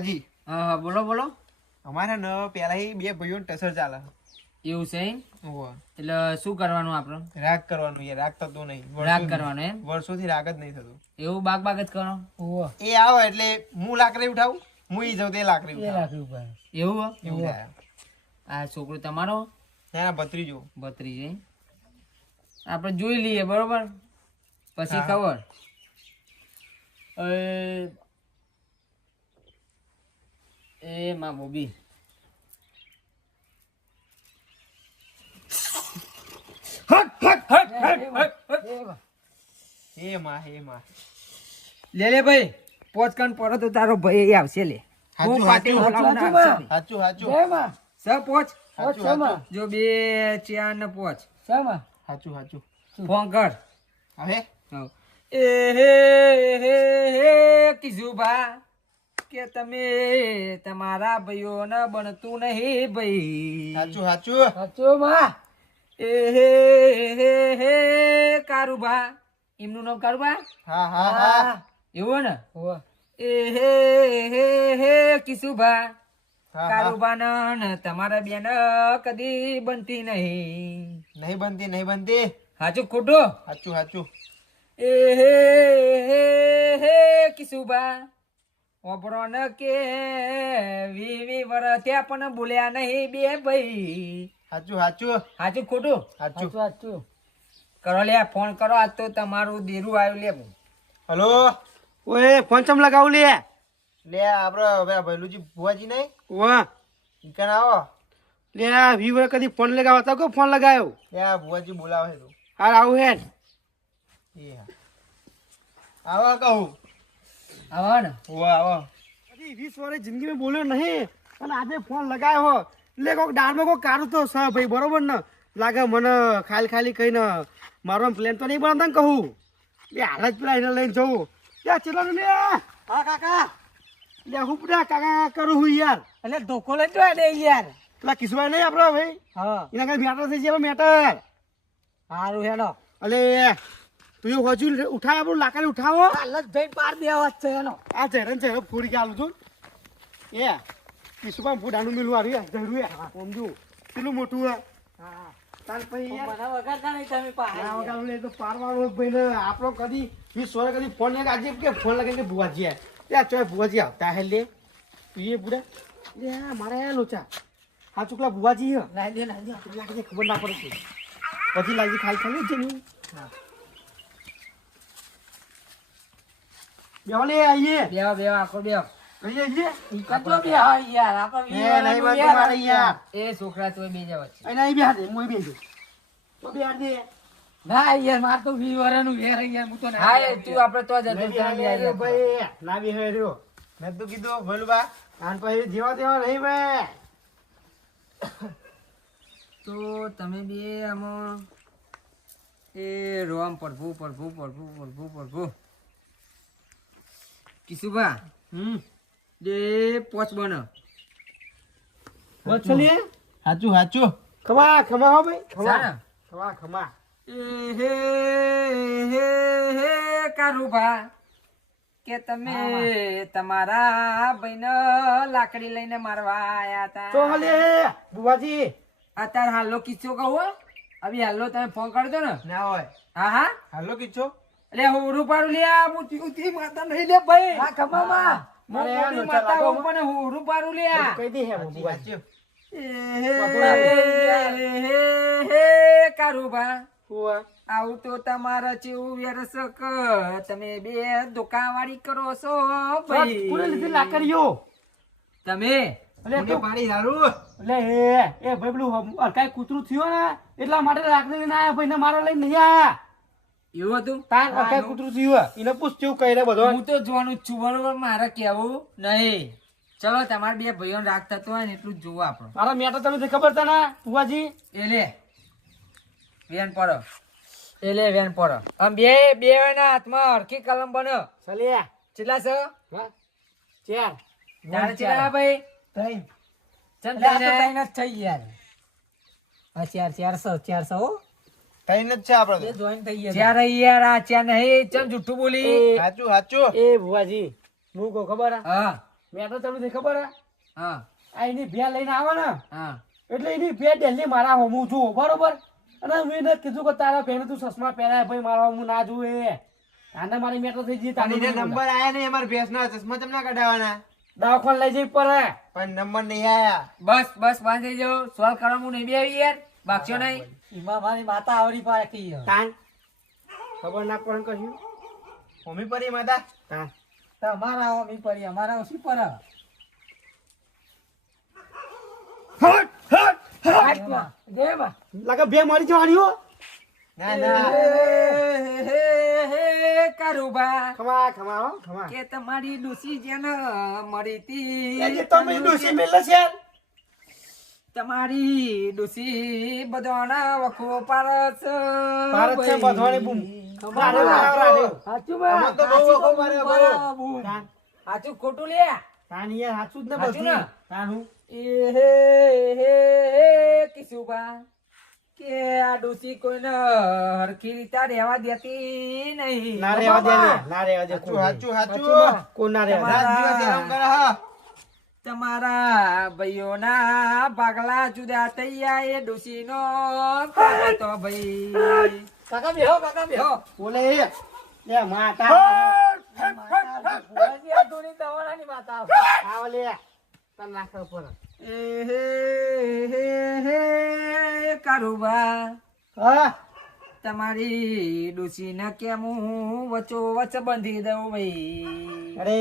ભુવાજી હા બોલો બોલો. અમારે ન પેલા બે ભાઈઓ ટસર ચાલે એવું છે એમ? ઓવા એટલે શું કરવાનું આપણે? રાગ કરવાનું યાર રાગ થતો નહીં રાગ કરવાનો એમ? વર્ષોથી રાગ જ નહીં થતો એવું બાગ જ કરો? એ આવે એટલે હું લાકડી ઉઠાવું હું ઈ જાઉં તે લાકડી ઉઠાવું એવું હો? એવું થાય આ છોકરો તમારો ના ભત્રીજો ભત્રીજો એમ? આપણે જોઈ લઈએ બરોબર, પછી ખબર. એ માં બોબી હે માં લે ભાઈ પોચ કણ પર તો તારો ભાઈ આવશે લે. હાચું પાટી બોલાવવાનો આવશે. હાચું હાચું સ પોચ હાચું જો બે ચાર ને પોચ હાચું હાચું ફોન કર હવે એ હે હે હે કિશુભા કે તમે તમારા ભાઈઓને બનતું નહીં ભાઈ. હાચું હાચું સાચું માં. એ હે હે હે કારુભા, એમનું નામ કારુભા? હા હા હા એવું ને? એ હે હે હે કિશુભા કારુભા ને તમારા બેન કદી બનતી નહીં. નહીં બનતી સાચું ખોટું? હાચું હાચું એ હે હે હે કિશુભા ઓપરો ન કે વી વરસ ત્યાં પણ બોલ્યા નહીં બે ભાઈ. હાચું હાચું સાચું ખોટું? હાચું કરો લે ફોન કરો, આજ તો તમારું દેરું આવ્યું લે. હલો ઓએ ફોન ચમ લગાવું લે લે આપડે હવે ભૈલુજી ભુવાજી નહીં વાહ ઈકન આવો લે વીવર કદી ફોન લગાવો તો કો ફોન લગાવ્યો લે આ ભુવાજી બોલાવે છે હાર આવું હે એ આવો કહું આવા ને આવો કદી 20 વર્ષ જિંદગીમાં બોલ્યો નહીં અને આજે ફોન લગાવ્યો એટલે કોક ડાળમાં કોક કાઢું તો સર ભાઈ બરોબર ને લાગે મને ખાલી કહીને મારો પ્લાન તો નહીં બનાવતા ને કહું લે હાલ જ પેલા એને લઈને જવું લે ચલો લે હા કાકા લે હું પૂરા કાકા કરું હું યાર એટલે ધોકો લઈ જો દે યાર. પેલા કિશોરભાઈ નહીં આપણો ભાઈ હા એના કઈ મેટર થઈ જાય મેટર સારું હેડો. અલે તું એવું હજુ ઉઠાવ આપણું લાકડી ઉઠાવો હાલ જ જઈને પાર દેવા છે એનો. આ ચહેરો ફૂડી ચાલુ છું એ કિશોરભાઈ ફૂડાનું મિલું આવ્યું જરૂર સમજુ કેટલું મોટું હે હા તાર પછી યાર મને વગાડતા નહીં તમે પાર. આ વગાડું લે તો પારવાનો ભાઈ ને આપણો કદી 20 વર્ષ કદી ફોન આજે કે ફોન લગાવી કે ભુવાજી યાર ચોય ભુવાજી આવતા હે લે તું એ બુડા લે મારે લોચા હા ચુકલા ભુવાજી હે લાઈ દે લાગે ખબર ના પડે પછી લાગી ખાલી છે ને બેહો લે આઈએ બેવા આખો બેવ. આઈએ ઈ કતો બે હા યાર આપણે એ નહીં બનતું મારે યાર એ છોકરા તોય બે જવા છે. અહીં બેહ દે મોય બેહ દે તો બેહ દે ના યાર માર તો 20 વર્ષનું વેર યાર હું તો હા એ તું આપણે તો જતો નહીં ભાઈ ના બેહ રહ્યો મેં તો કીધું ભોલુબા આન પછી જેવા તેવા નહીં ભાઈ તો તમે બે આમાં એ રોમ પ્રભુ કિશુભા જે પોચ બનો બસ ચલીએ હાચું ખમા હો ભાઈ સારા ખમા એ હે હે હે કારુભા કે તમે તમારા ભાઈને લાકડી લઈને મારવા આયા હતા. તો હલે બુવાજી અત્યારે હાલો કિસ્સો કહો અભી હાલો તમે ફોન કરજો ને. ના હોય હા હાલો કીધો એટલે હું રૂપારું લે આ ઉતી માતા નહીં લે ભાઈ. હા ખમામાં અરે આ મોટી લોચા માતા લાગો હું પણ હું રૂપારું લે આ. કહી દે હે બુવાજી હે કારુભા હુવા આવું તો તમારા જેવું વ્યરસક તમે બે દુકાનવાળી કરો છો ભાઈ. કોને લીધી લાકડીઓ તમે અલે તો પાણી સારું એટલે એ ભાઈ પેલું કઈ કૂતરું થયું ને એટલા માટે લાકડી લઈને આયા ભાઈ ને મારા લઈને નહીં આયા એવું હતું તાર કઈ કૂતરું થયું એને પૂછ કેવું કહી રે બધો હું તો જોવાનું જ છું બરોબર, મારે કેવું નહીં. ચલો તમારે બે ભાઈઓ રાખતા તો હોય ને એટલું જ જોવું આપણે. મારા મેટર તમને ખબર છે ને બુવાજી એ લે વેન પડો વેન પડો આમ બે ના હાથમાં હરખી કલમ બનો. ચલે કેટલા છે હા ચાર તારે કેટલા ભાઈ? ત્રણ ચમ તને થઈ યાર. આ ચારસો થઈને જ છે આપડે જોઈન થઈ ગયા. ચાર યાર આ ચાર નહીં ચમ જુઠ્ઠું બોલી. હાચું એ બુવાજી હું કહું ખબર હે? હા મેં તો તમને ખબર હે હા આ એની ભે લઈને આવે ને હા એટલે એની ભે ડેલી મારા હોમું છું બરોબર અને મેં એને કીધું કે તારા ભેને તું ચશ્મા પહેરાય ભાઈ મારા હોમું ના જોવે આને મારી મેટો થઈ જઈ પણ એને નંબર આયા નહીં અમાર ભેંસના ચશ્મા ચમ ના કઢાવવાના દવાખાને લઈ જઈ પડે પણ નંબર નહીં આયા બસ બસ બાંધી જાઓ સોલ્વ કરવા હું નહીં બેવી યાર બાકશો નહીં એમાં મારી માતા આવડી પાકી તાન ખબર ના પડે કશું હોમી પરી માતા તાન તમારા ઓમી પડી અમારા ઓછી પર લાગે બે મરી જવાની હો ના ના કારુબા ખમા ખમા હો ખમા કે તમારી ડોસી જેને મળી તી એ તમે ડોસી મેલે છે તમારી ડોસી બધાના વખો પારસ ભારત છે બધવાણી બૂમ મારે મારે સાચું આમાં તો બહુ વખો મારે બહુ. તાન સાચું ખોટું લે તાન યાર હાચું જ ને હાચું બધું ને? તાન હું એ હે કિશુબા કે આ ડોસી કોઈને હરખી રીતે રહેવા દેતી નહીં ના રેવા દે લે ના રેવા દે હાચું હાચું હાચું કોઈ ના રેવા રાત દિવસ આરામ કરે હા તમારા ભાઈઓના ભાગલા જુદા તૈયા એ ડોસીનો તો ભાઈ કાકા બેહો કાકા બેહો બોલે લે માતા ભુવાજી આ ધૂની દવાણાની માતા આવ લે તન નાખ ઉપર હે કારુબા હા તમારી ડોસીને કેમ હું વચ્ચો વચ્ચ બંધી દઉં ભાઈ અરે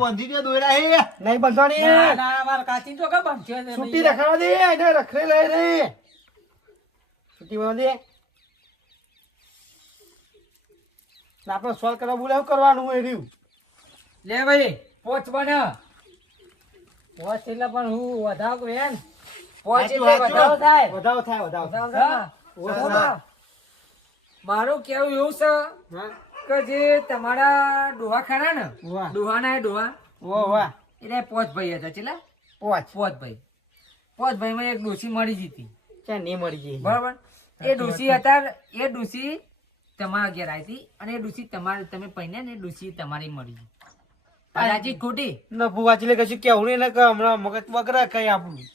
બંધી દે દોયરા હે નહીં બંધવાની ના ના મારા કાચી તો કે બનશે ને છૂટી રખાવા દે એને રખડે લઈ રે છૂટી માં દે આપણે સોલ્વ કરવા બોલાવ કરવાનું એ રહ્યું લે ભાઈ પોચ બન પોચ એટલે પણ હું વધાવ એમ પોચ હાચું, એટલે હાચું. વધારો થાય વધાવ થાય વધાવ વધાવ થાય. થાય. હા. મારું કેવું એવું છે હા કે જે તમારા ડોહા ખરા ને વાહ ડોહાના એ ડોહા વાહ એટલે પોચ ભાઈ હતા ચેલા પોચ પોચ ભાઈ માં એક ડોસી મળી જીતી ક્યાં નહીં મળી ગઈ બરાબર એ ડોસી હતા એ ડોસી તમારા ઘેર આવી હતી અને એ ડોસી તમારે તમે પહેર્યા ને એ ડોસી તમારી મળી રાજી ખોટી ન ભુવાજી લે કશું કેવું નહીં ને કે હમણાં મગજ બગડા કઈ આપણું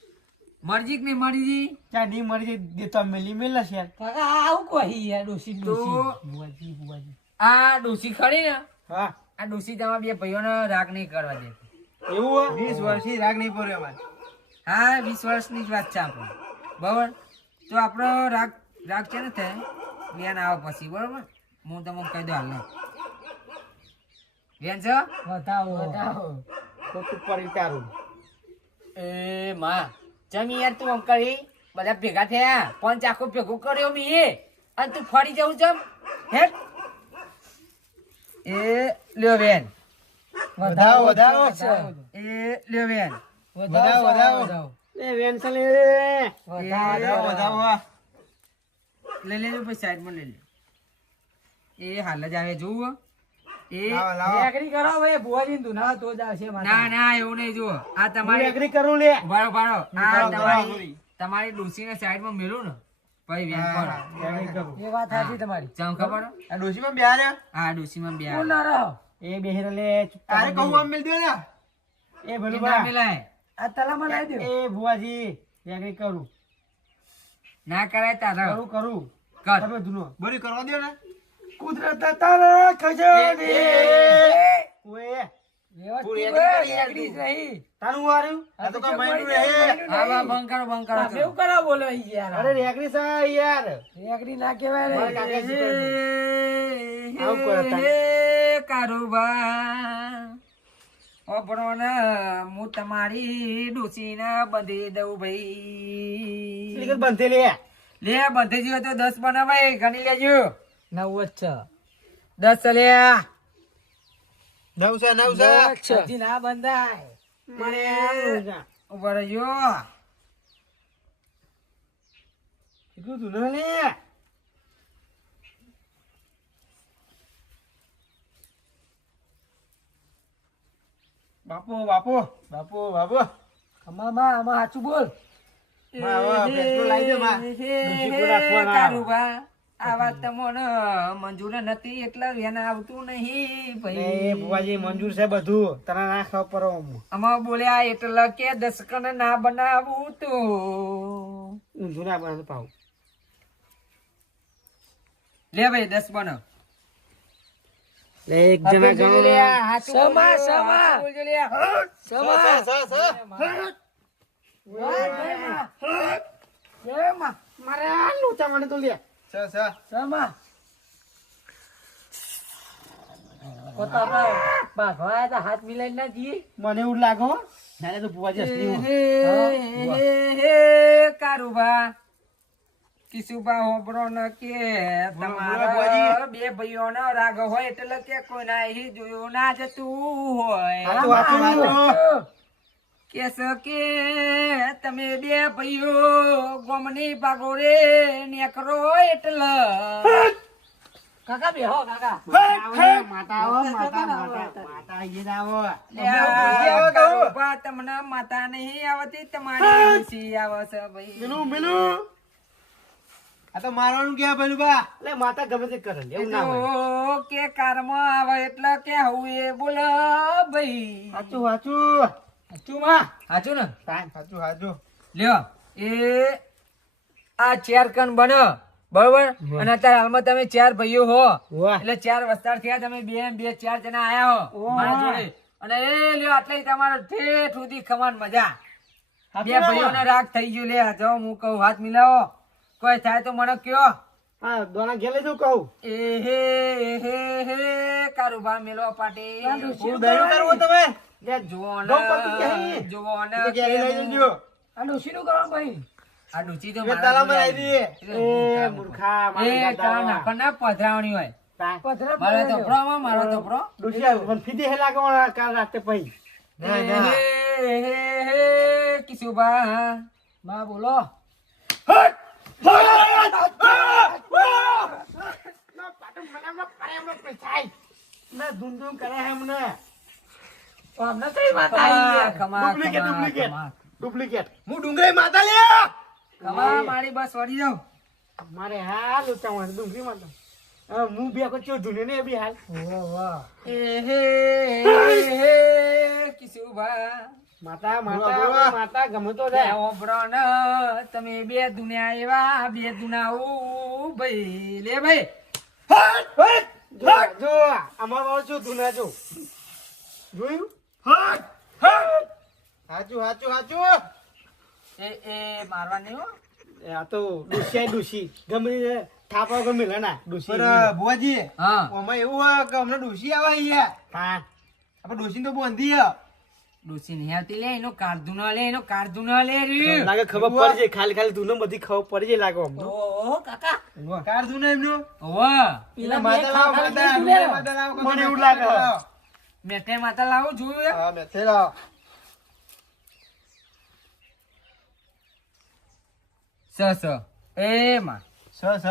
મરજી કે નહીં મરજી ક્યાં નહીં મળી ગઈ દેતો મેલી મેલ ના શેર કાકા આવું કોઈ યાર ડોસી તો ડોસી ભુવાજી ભુવાજી આ ડોસી ખરી ને હા આ ડોસી તમારા બે ભાઈઓને રાગ નહીં કરવા દેતી એવું હોય 20 વર્ષથી રાગ નહીં પડ્યો અમારે હા 20 વર્ષની જ વાત છે આપણે બરાબર તો આપણો રાગ રાગ છે ને થાય વેન આવે પછી બરાબર હું તમને કહી દઉં હાલ વેન છે વધાવો વધાવો ખોટું પડી તારું એ માં જમી યાર તું અંકળી બધા ભેગા થયા પંચ આખો ભેગો કર્યો મી અને તું ફરી જવું ચમ હે એ લ્યો બેન વધાવો વધાવો એ લ્યો બેન વધાવો વધાવો એ વેન્સલ એ વધાવો વધાવો હા. લઈ લેજો પછી સાઈડમાં લઈ લે એ હાલ જ આવે જોવું એ લાવો લાવો એગ્રી કરો ભાઈ ભુવાજી ને ધૂના તો જ આવશે ના ના એવું નહીં જુઓ આ હું તમારી એગ્રી કરું લે ઉભારો ઉભારો આ ઉભારો, તમારી ઉભારો. તમારી ડોસીને સાઈડમાં મેલું ને પછી વેન પર એગ્રી કરું એ વાત સાચી તમારી ચમ ખબર આ ડોશીમાં બે હાર્યા આ ડોસીમાં બે કોણ ના રહો એ બેહીર લે તારે કહું આમ મિલ દો ને એ ભલું ના બા મેલાય આ તલામાં લાવી દો એ ભુવાજી એગ્રી કરું ના કરાય તારા કરું કરું કર તમે ધૂનો બોલી કરવા દો ને કુદરત તારા ખજાને ઓએ વ્યવસ્થિત પૂરી હોય, એગ્રી એગ્રી જ નહીં તારું વાર્યું આ તો કોઈ મહિનું રહે હા વા બંધ કરો બંધ કરો તમે એવું કરો બોલો યાર અરે એગ્રી સા યાર એગ્રી ના કહેવાય મારા રે કાકા શું કહ્યું? આવું કરે તારે. હે કારુબા ઓપરો ને હું તમારી ડોસીને બંધી દઉં ભાઈ લીકત બંધે લે લે બંધી જીવો તો 10 બનાવાય ગણી લેજો 9 જ 10 લે 9 છે છે હજી ના બંધાય મને આવું છે. ઉપર જો એટલું ધૂનો લે બાપુ બાપુ બાપુ બાપુ આમાં સાચું બોલ માં, હવે ભેંસનું લાવી દે, માં. ડોશી કોઈ રાખવા ના આવે. કારુબા આ વાત તમને મંજૂર નથી એટલે એને આવતું નહીં એ ભાઈ. ભુવાજી મંજૂર છે બધું તને ના ખબર પડો આમાં બોલ્યા એટલે કે દસકણ ના બનાવું તો ઊંધું ના બનાવતો પાવ લે ભાઈ 10 બનાવ. એક જણા ગણો સમા સમા બોલજો લે. મારે આ લોચા મને તો લે બાઘવા તો હાથ મિલાઈ ના જઈએ. મને એવું લાગો નાલે તો ભુવાજી અસલી હો. હે કારુબા કિશુબા હોબરો ન કે તમારા બે ભાઈઓનો રાગ હોય એટલે કે કોઈ ના જોયું ના જતું હોય. કેસ કે તમે બે ભાઈઓ ગોમની પાગોરે નેકરો એટલે કાકા બેહો કાકા. માતા આવો માતા આઈએ આવો કારુબા તમને માતા નહીં આવતી તમારી ખુશી આવે છે ભાઈ. મિલું આ તો મારવાનું ક્યાં પેલું બા એટલે માતા ગમે તે કરે એવું ના હોય તો કે કારમાં આવે એટલે કે હું એ બોલ ભાઈ. સાચું સાચું માં સાચું ને સાચું સાચું લ્યો એ આ ચાર કણ બનો બરોબર અને અત્યારે હાલમાં તમે 4 ભાઈઓ હો વાહ એટલે 4 વસ્તાર થયા તમે બે 4 જણા આયા હો મારા જોડે અને એ લ્યો આટલે તમારો ઠેઠ સુધી ખમાન મજા. બે ભાઈઓને રાગ થઈ ગયો લે જાઓ હું કહું હાથ મિલાવો કોઈ થાય તો મને કયો. હા દોણા ઘેલે જો કહું એ હે કારુબાર મેલો પાટી હું દહેલું કરવું તમે લે જુઓન ગણપતિ કહી. જુઓન તો ઘેરે લઈ જજો આ ડોશીનું કરો ભાઈ. આ ડૂચી તો મેં તાલામાં આવી દઈએ. એ મૂર્ખા એ કાન આપણને પધરાવણી હોય. પધરા મારો ધોપરામાં મારો ધોપરો. ડુસિયા મને ફીદી હે લાગો કાલ રાતે પઈ ના, ના. હે કિશુબા માં બોલો. ના ધૂમ ધૂમ કરે હે મને અમને કઈ વાત આવી ખમા ડુપ્લિકેટ ખમા ડુપ્લિકેટ ખમા ડુપ્લિકેટ હું ડુંગળી માતા લે ખમા મારી બસ વળી જાઉં. મારે હાલ ઉતાવળ ડુંગળી માં તો હું બે કચ્ચો ધૂને ને બી હાલ એ હે કિશુબા માતા બોલો, માતા બોલો. માતા ગમે તો જાય ઓબરો ન તમે બે દુનિયા એવા બે દુનાઓ ભાઈ લે ભાઈ. જો જો અમાર બાજુ છું ધૂના જો જોયું સાચું સાચું એ મારવા નહીં હો. એ આ તો ડુસિયા ડુસી ગમે તે થાપા ગમે લેના ડુસી પર ભુવાજી હા આમાં એવું હોય કે અમને ડોસી આવે અહીંયા હા આપણે ડોસી તો બંધી હે ડોસી નહીં આવતી લે એનો કારધું ના લે એનો કારધું ના લે રહ્યું. લાગે ખબર પડી જાય ખાલી ખાલી ધૂનો બધી ખબર પડી જાય લાગે અમને ઓહો કાકા. કાર દુને એમનું હોવે. પેલા માતા લાવો માતા ડુંગળી માતા લાવો મને એવું લાગે. મેઠે માતા લાવો જોયું એમ? હા મેથે લાવો સ એ માં સ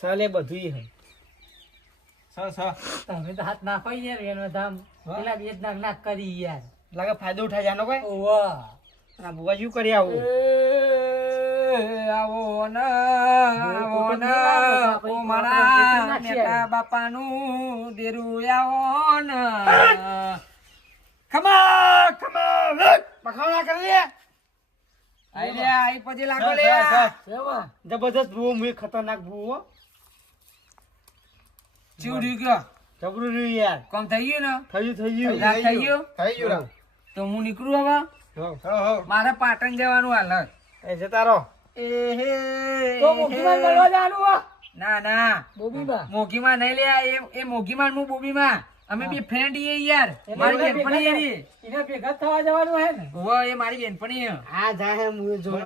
ચાલે બધું હે તમે તો હાથ નાખો યાર એનો ધામ. પેલા બે જ નાક નાક કરી યાર. લાગે ફાયદો ઉઠાઈ જાનો કોઈ ઓહો. આ બુવા શું કરી આવું આવો ને ઓ મારા મેઠા બાપાનું દેરું આવો ને ખમા પખાવડા કરી લે આઈ લે આઈ પછી લાગો લે શેમાં? જબરદસ્ત બુવો મુએ ખતરનાક બુવો ચીવડી ગયો જબરું રહ્યું યાર કોમ થઈ ગયું ને થયું થયું રાત થઈ ગયું થઈ ગયું રામ. તો હું નીકળું હવે હો. હો મારે પાટણ જવાનું હાલ એ જતા રહો એ હે તો મોગીમાં મળવા જવાનું હો. ના ના બોબીમાં. મોગીમાં નહીં લે એ મોગીમાં હું બોબીમાં અમે બે ફ્રેન્ડ છીએ યાર મારી બેનપણી એની એને ભેગા થવા જવાનું હે ને. ઓવે એ મારી બેનપણી છે. હા જા હે મુએ જો